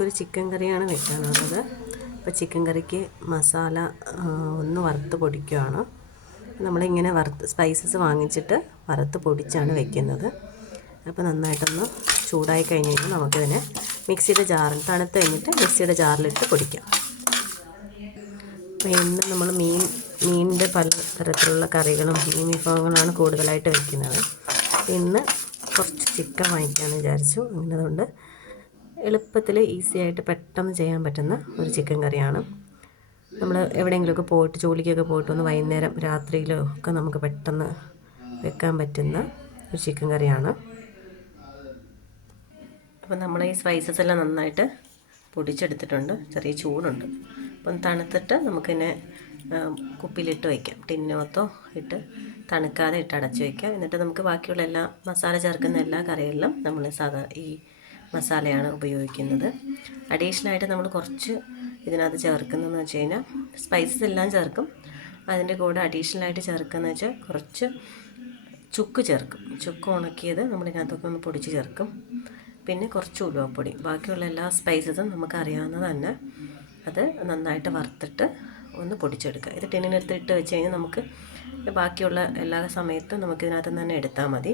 ഒരു ചിക്കൻ കറിയാണ് വെക്കാനുള്ളത്. അപ്പോൾ ചിക്കൻ കറിക്ക് മസാല ഒന്ന് വറുത്ത് പൊടിക്കുകയാണ്. നമ്മളിങ്ങനെ സ്പൈസസ് വാങ്ങിച്ചിട്ട് വറുത്ത് പൊടിച്ചാണ് വെക്കുന്നത്. അപ്പോൾ നന്നായിട്ടൊന്ന് ചൂടായി കഴിഞ്ഞ് കഴിഞ്ഞാൽ നമുക്കിതിനെ മിക്സിയുടെ ജാറിൽ തണുത്ത് കഴിഞ്ഞിട്ട് മിക്സിയുടെ ജാറിലിട്ട് പൊടിക്കാം. അപ്പോൾ ഇന്ന് നമ്മൾ മീനിൻ്റെ പല തരത്തിലുള്ള കറികളും മീൻ വിഭവങ്ങളാണ് കൂടുതലായിട്ട് വെക്കുന്നത്. ഇന്ന് കുറച്ച് ചിക്കൻ വാങ്ങിക്കാമെന്ന് വിചാരിച്ചു. അതുകൊണ്ട് എളുപ്പത്തിൽ ഈസി ആയിട്ട് പെട്ടെന്ന് ചെയ്യാൻ പറ്റുന്ന ഒരു ചിക്കൻ കറിയാണ്. നമ്മൾ എവിടെയെങ്കിലുമൊക്കെ പോയിട്ട് ജോലിക്കൊക്കെ പോയിട്ട് ഒന്ന് വൈകുന്നേരം രാത്രിയിലോ ഒക്കെ നമുക്ക് പെട്ടെന്ന് വെക്കാൻ പറ്റുന്ന ഒരു ചിക്കൻ കറിയാണ്. അപ്പോൾ നമ്മൾ ഈ സ്പൈസസ് എല്ലാം നന്നായിട്ട് പൊടിച്ചെടുത്തിട്ടുണ്ട്. ചെറിയ ചൂടുണ്ട്. അപ്പം തണുത്തിട്ട് നമുക്കിതിനെ കുപ്പിയിലിട്ട് വയ്ക്കാം. ടിന്നകത്തോ ഇട്ട് തണുക്കാതെ ഇട്ട് അടച്ച് വയ്ക്കാം. എന്നിട്ട് നമുക്ക് ബാക്കിയുള്ള എല്ലാ മസാല ചേർക്കുന്ന എല്ലാ കറികളിലും നമ്മൾ ഈ മസാലയാണ് ഉപയോഗിക്കുന്നത്. അഡീഷണലായിട്ട് നമ്മൾ കുറച്ച് ഇതിനകത്ത് ചേർക്കുന്നതെന്ന് വെച്ച് കഴിഞ്ഞാൽ സ്പൈസസ് എല്ലാം ചേർക്കും. അതിൻ്റെ കൂടെ അഡീഷണലായിട്ട് ചേർക്കുന്നതെന്ന് വെച്ചാൽ കുറച്ച് ചുക്ക് ചേർക്കും. ചുക്ക് ഉണക്കിയത് നമ്മളിതിനകത്തൊക്കെ ഒന്ന് പൊടിച്ച് ചേർക്കും. പിന്നെ കുറച്ച് ഉലുവപ്പൊടി. ബാക്കിയുള്ള എല്ലാ സ്പൈസസും നമുക്കറിയാവുന്നത് തന്നെ. അത് നന്നായിട്ട് വറുത്തിട്ട് ഒന്ന് പൊടിച്ചെടുക്കുക. ഇത് ടിന്നിനടുത്ത് ഇട്ട് വെച്ച് കഴിഞ്ഞാൽ നമുക്ക് ബാക്കിയുള്ള എല്ലാ സമയത്തും നമുക്കിതിനകത്ത് തന്നെ എടുത്താൽ മതി.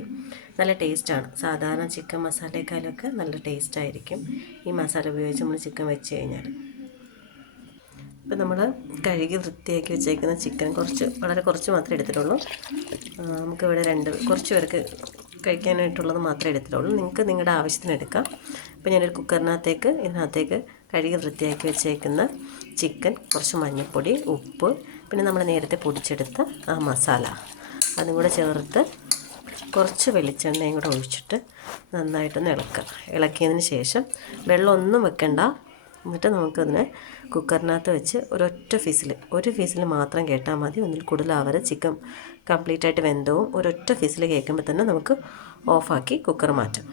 നല്ല ടേസ്റ്റാണ്. സാധാരണ ചിക്കൻ മസാലയേക്കാളൊക്കെ നല്ല ടേസ്റ്റായിരിക്കും ഈ മസാല ഉപയോഗിച്ച് നമ്മൾ ചിക്കൻ വെച്ച് കഴിഞ്ഞാൽ. ഇപ്പം നമ്മൾ കഴുകി വൃത്തിയാക്കി വെച്ചേക്കുന്ന ചിക്കൻ വളരെ കുറച്ച് മാത്രമേ എടുത്തിട്ടുള്ളൂ. നമുക്കിവിടെ കുറച്ച് പേർക്ക് കഴിക്കാനായിട്ടുള്ളത് മാത്രമേ എടുത്തിട്ടുള്ളൂ. നിങ്ങൾക്ക് നിങ്ങളുടെ ആവശ്യത്തിന് എടുക്കാം. ഇപ്പോൾ ഞാനൊരു ഇതിനകത്തേക്ക് കഴുകി വൃത്തിയാക്കി വെച്ചേക്കുന്ന ചിക്കൻ, കുറച്ച് മഞ്ഞൾപ്പൊടി, ഉപ്പ്, പിന്നെ നമ്മൾ നേരത്തെ പൊടിച്ചെടുത്ത ആ മസാല അതും കൂടെ ചേർത്ത് കുറച്ച് വെളിച്ചെണ്ണയും കൂടെ ഒഴിച്ചിട്ട് നന്നായിട്ടൊന്ന് ഇളക്കിയതിന് ശേഷം വെള്ളമൊന്നും വെക്കണ്ട. എന്നിട്ട് നമുക്കതിനെ കുക്കറിനകത്ത് വെച്ച് ഒരു ഫിസിൽ മാത്രം കേട്ടാൽ മതി. ഒന്നിൽ കൂടുതലാവരുത്. ചിക്കൻ കംപ്ലീറ്റായിട്ട് വെന്തവും ഒരൊറ്റ ഫിസിൽ കേൾക്കുമ്പോൾ തന്നെ നമുക്ക് ഓഫാക്കി കുക്കർ മാറ്റാം.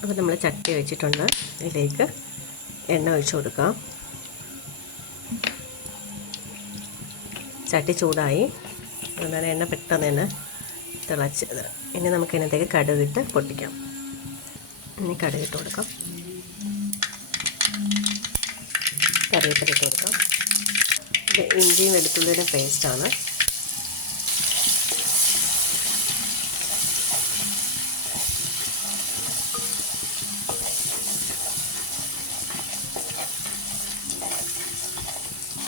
അപ്പോൾ നമ്മൾ ചട്ടി വെച്ചിട്ടുണ്ട്. ഇതിലേക്ക് എണ്ണ ഒഴിച്ചു കൊടുക്കാം. ചട്ടി ചൂടായി. അന്നേരം എണ്ണ പെട്ടെന്ന് തന്നെ തിളച്ചത്. ഇനി നമുക്കതിനകത്തേക്ക് കടുകിട്ട് പൊട്ടിക്കാം. ഇനി കടുകിട്ട് കൊടുക്കാം. കറിവേപ്പില ഇട്ട് കൊടുക്കാം. ഇത് ഇഞ്ചിയും വെളുത്തുള്ളിയുടെ പേസ്റ്റാണ്.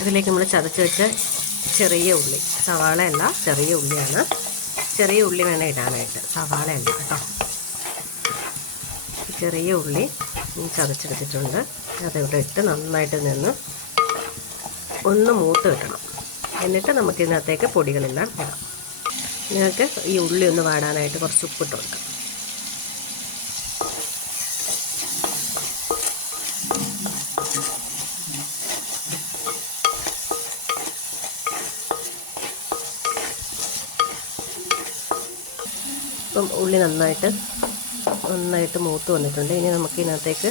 ഇതിലേക്ക് നമ്മൾ ചതച്ച് വെച്ച ചെറിയ ഉള്ളി, സവാളയല്ല ചെറിയ ഉള്ളിയാണ്. ചെറിയ ഉള്ളി വേണം ഇടാനായിട്ട്, സവാളയല്ല കേട്ടോ. ചെറിയ ഉള്ളി ചതച്ചെടുത്തിട്ടുണ്ട്. അതിവിടെ ഇട്ട് നന്നായിട്ട് നിന്ന് ഒന്ന് മൂത്ത് കിട്ടണം. എന്നിട്ട് നമുക്കിതിനകത്തേക്ക് പൊടികളെല്ലാം ഇടാം. നിങ്ങൾക്ക് ഈ ഉള്ളി ഒന്ന് വാടാനായിട്ട് കുറച്ച് ഉപ്പിട്ട് കൊടുക്കാം. ഇപ്പം ഉള്ളി നന്നായിട്ട് മൂത്ത് വന്നിട്ടുണ്ട്. ഇനി നമുക്ക് ഇതിനകത്തേക്ക്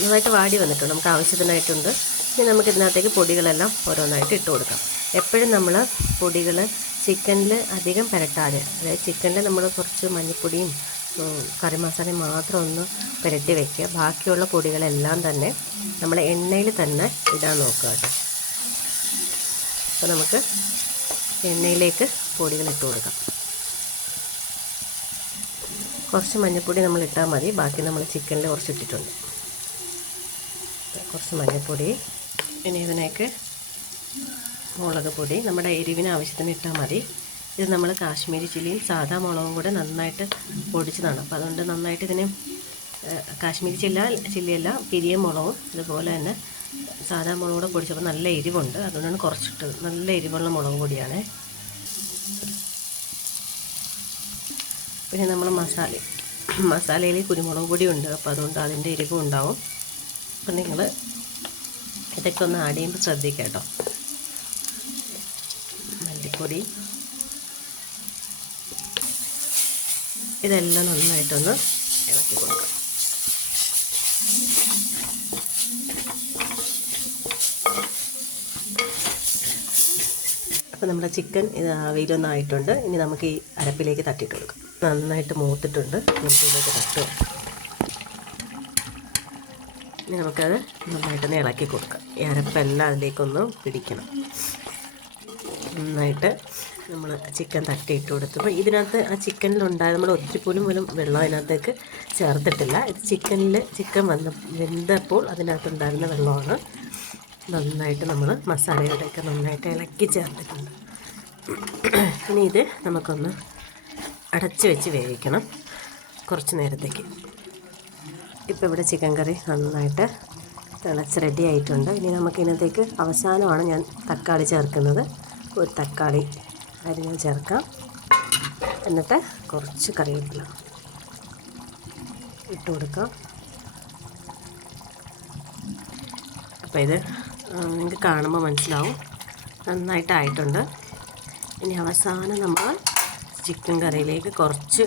നന്നായിട്ട് വാടി വന്നിട്ടുണ്ട്. നമുക്ക് ആവശ്യത്തിനായിട്ടുണ്ട്. ഇനി നമുക്ക് ഇതിനകത്തേക്ക് പൊടികളെല്ലാം ഓരോന്നായിട്ട് ഇട്ട് കൊടുക്കാം. എപ്പോഴും നമ്മൾ പൊടികൾ ചിക്കനിൽ അധികം പുരട്ടാതെ, അതായത് ചിക്കനിൽ നമ്മൾ കുറച്ച് മഞ്ഞൾപ്പൊടിയും കറി മസാലയും മാത്രം ഒന്ന് പുരട്ടി വയ്ക്കുക. ബാക്കിയുള്ള പൊടികളെല്ലാം തന്നെ നമ്മൾ എണ്ണയിൽ തന്നെ ഇടാൻ നോക്കുക കേട്ടോ. അപ്പോൾ നമുക്ക് എണ്ണയിലേക്ക് പൊടികൾ ഇട്ട് കൊടുക്കാം. കുറച്ച് മഞ്ഞൾപ്പൊടി നമ്മൾ ഇട്ടാൽ മതി. ബാക്കി നമ്മൾ ചിക്കനിൽ കുറച്ച് ഇട്ടിട്ടുണ്ട്. കുറച്ച് മഞ്ഞൾപ്പൊടി. ഇനി ഇതിനേക്ക് മുളക് പൊടി നമ്മുടെ എരിവിന് ആവശ്യത്തിന് ഇട്ടാൽ മതി. ഇത് നമ്മൾ കാശ്മീരി ചില്ലിയും സാധാ മുളകും കൂടെ നന്നായിട്ട് പൊടിച്ചതാണ്. അപ്പോൾ അതുകൊണ്ട് നന്നായിട്ട് ഇതിനെ കാശ്മീരി ചില്ലിയല്ല പിരിയ മുളകും ഇതുപോലെ തന്നെ സാധാ മുളകും കൂടെ പൊടിച്ചപ്പോൾ നല്ല എരിവുണ്ട്. അതുകൊണ്ടാണ് കുറച്ചിട്ടത്. നല്ല എരിവുള്ള മുളക് പൊടിയാണ്. പിന്നെ നമ്മൾ മസാലയിൽ കുരുമുളക് പൊടിയുണ്ട്. അപ്പോൾ അതുകൊണ്ട് അതിൻ്റെ എരിവും ഉണ്ടാവും. അപ്പം നിങ്ങൾ ഇതൊക്കെ ഒന്ന് ആഡ് ചെയ്യുമ്പോൾ ശ്രദ്ധിക്കുക കേട്ടോ. മല്ലിപ്പൊടി, ഇതെല്ലാം നന്നായിട്ടൊന്ന് ഇളക്കി കൊടുക്കാം. അപ്പോൾ നമ്മുടെ ചിക്കൻ ഇത് ആവിയിലൊന്നായിട്ടുണ്ട്. ഇനി നമുക്ക് ഈ അരപ്പിലേക്ക് തട്ടിയിട്ട് കൊടുക്കാം. നന്നായിട്ട് മൂത്തിട്ടുണ്ട്. നമുക്ക് ഇതിലേക്ക് തട്ടുക. ഇനി നമുക്കത് നന്നായിട്ടൊന്ന് ഇളക്കി കൊടുക്കാം. ഈ അരപ്പെല്ലാം അതിലേക്കൊന്ന് പിടിക്കണം. നന്നായിട്ട് നമ്മൾ ചിക്കൻ തട്ടിയിട്ട് കൊടുത്തപ്പോൾ ഇതിനകത്ത് ആ ചിക്കനിലുണ്ടായ നമ്മൾ ഒത്തിരി പോലും വെള്ളം അതിനകത്തേക്ക് ചേർത്തിട്ടില്ല. ഇത് ചിക്കൻ വെന്തപ്പോൾ അതിനകത്തുണ്ടായിരുന്ന വെള്ളമാണ്. നന്നായിട്ട് നമ്മൾ മസാലയോടെയൊക്കെ നന്നായിട്ട് ഇളക്കി ചേർത്തിട്ടുണ്ട്. ഇനി ഇത് നമുക്കൊന്ന് അടച്ച് വെച്ച് വേവിക്കണം കുറച്ച് നേരത്തേക്ക്. ഇപ്പോൾ ഇവിടെ ചിക്കൻ കറി നന്നായിട്ട് തിളച്ച് റെഡി ആയിട്ടുണ്ട്. ഇനി നമുക്കിതിനകത്തേക്ക് അവസാനമാണ് ഞാൻ തക്കാളി ചേർക്കുന്നത്. ഒരു തക്കാളി അരിഞ്ഞ് ചേർക്കാം. എന്നിട്ട് കുറച്ച് കറിവേപ്പില ഇട്ട് കൊടുക്കാം. അപ്പോൾ ഇത് നിങ്ങൾക്ക് കാണുമ്പോൾ മനസ്സിലാവും നന്നായിട്ടായിട്ടുണ്ട്. ഇനി അവസാനം നമ്മൾ ചിക്കൻ കറിയിലേക്ക് കുറച്ച്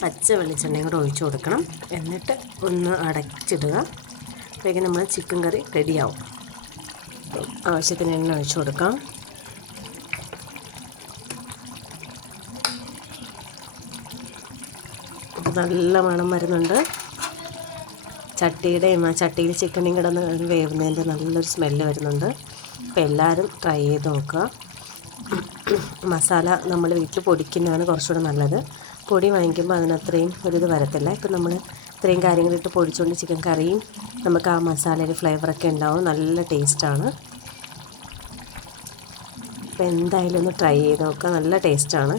പച്ച വെളിച്ചെണ്ണയും കൂടെ ഒഴിച്ചു കൊടുക്കണം. എന്നിട്ട് ഒന്ന് അടച്ചിടുക. അപ്പോഴേക്കും നമ്മൾ ചിക്കൻ കറി റെഡിയാവും. ആവശ്യത്തിന് എണ്ണ ഒഴിച്ചു കൊടുക്കാം. നല്ല മണം വരുന്നുണ്ട്. ചട്ടിയിൽ ചിക്കനും കിടന്ന് വേവുന്നതിൻ്റെ നല്ലൊരു സ്മെല്ല് വരുന്നുണ്ട്. അപ്പോൾ എല്ലാവരും ട്രൈ ചെയ്ത് നോക്കുക. മസാല നമ്മൾ വീട്ടിൽ പൊടിക്കുന്നതാണ് കുറച്ചുകൂടെ നല്ലത്. പൊടി വാങ്ങിക്കുമ്പോൾ അതിനത്രയും ഒരിത് വരത്തില്ല. ഇപ്പം നമ്മൾ ഇത്രയും കാര്യങ്ങളിട്ട് പൊടിച്ചുകൊണ്ട് ചിക്കൻ കറിയും നമുക്ക് ആ മസാലയുടെ ഫ്ലേവറൊക്കെ ഉണ്ടാവും. നല്ല ടേസ്റ്റാണ്. അപ്പോൾ എന്തായാലും ഒന്ന് ട്രൈ ചെയ്ത് നോക്കുക. നല്ല ടേസ്റ്റാണ്.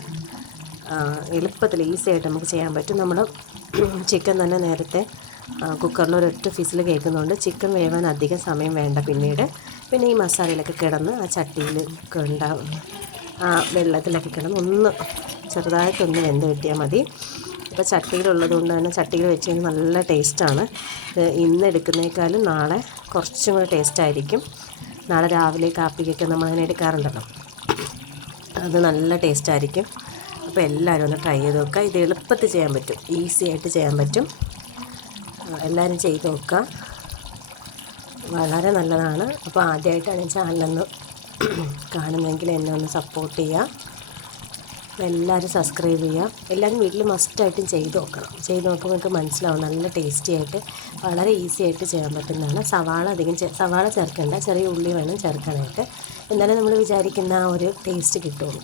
എളുപ്പത്തിൽ ഈസി ആയിട്ട് നമുക്ക് ചെയ്യാൻ പറ്റും. നമ്മൾ ചിക്കൻ തന്നെ നേരത്തെ കുക്കറിൽ ഒരൊറ്റ ഫിസിൽ കേൾക്കുന്നുണ്ട്. ചിക്കൻ വേവാൻ അധികം സമയം വേണ്ട. പിന്നെ ഈ മസാലയിലൊക്കെ കിടന്ന് ആ ചട്ടിയിലൊക്കെ ഉണ്ടാവും, ആ വെള്ളത്തിലൊക്കെ കിടന്ന് ഒന്ന് ചെറുതായിട്ടൊന്ന് വെന്ത് കിട്ടിയാൽ മതി. ഇപ്പോൾ ചട്ടിയിലുള്ളത് കൊണ്ട് തന്നെ ചട്ടിയിൽ വെച്ച് കഴിഞ്ഞാൽ നല്ല ടേസ്റ്റാണ്. ഇന്ന് എടുക്കുന്നേക്കാളും നാളെ കുറച്ചും കൂടെ ടേസ്റ്റായിരിക്കും. നാളെ രാവിലെ കാപ്പിക്കൊക്കെ നമ്മളങ്ങനെ എടുക്കാറുണ്ടല്ലോ, അത് നല്ല ടേസ്റ്റായിരിക്കും. അപ്പോൾ എല്ലാവരും ഒന്ന് ട്രൈ ചെയ്ത് നോക്കുക. ഇത് എളുപ്പത്തിൽ ചെയ്യാൻ പറ്റും, ഈസി ആയിട്ട് ചെയ്യാൻ പറ്റും. എല്ലാവരും ചെയ്ത് നോക്കുക. വളരെ നല്ലതാണ്. അപ്പോൾ ആദ്യമായിട്ടാണ് ചാനലൊന്ന് കാണുന്നെങ്കിൽ എന്നെ ഒന്ന് സപ്പോർട്ട് ചെയ്യുക. എല്ലാവരും സബ്സ്ക്രൈബ് ചെയ്യുക. എല്ലാവരും വീട്ടിൽ മസ്റ്റായിട്ടും ചെയ്ത് നോക്കണം. ചെയ്ത് നോക്കുമ്പോൾ നിങ്ങൾക്ക് മനസ്സിലാവും നല്ല ടേസ്റ്റി ആയിട്ട് വളരെ ഈസി ആയിട്ട് ചെയ്യാൻ പറ്റുന്നതാണ്. സവാള ചേർക്കേണ്ട, ചെറിയ ഉള്ളി വേണം ചേർക്കാനായിട്ട്. എന്നാലും നമ്മൾ വിചാരിക്കുന്ന ആ ഒരു ടേസ്റ്റ് കിട്ടുള്ളൂ.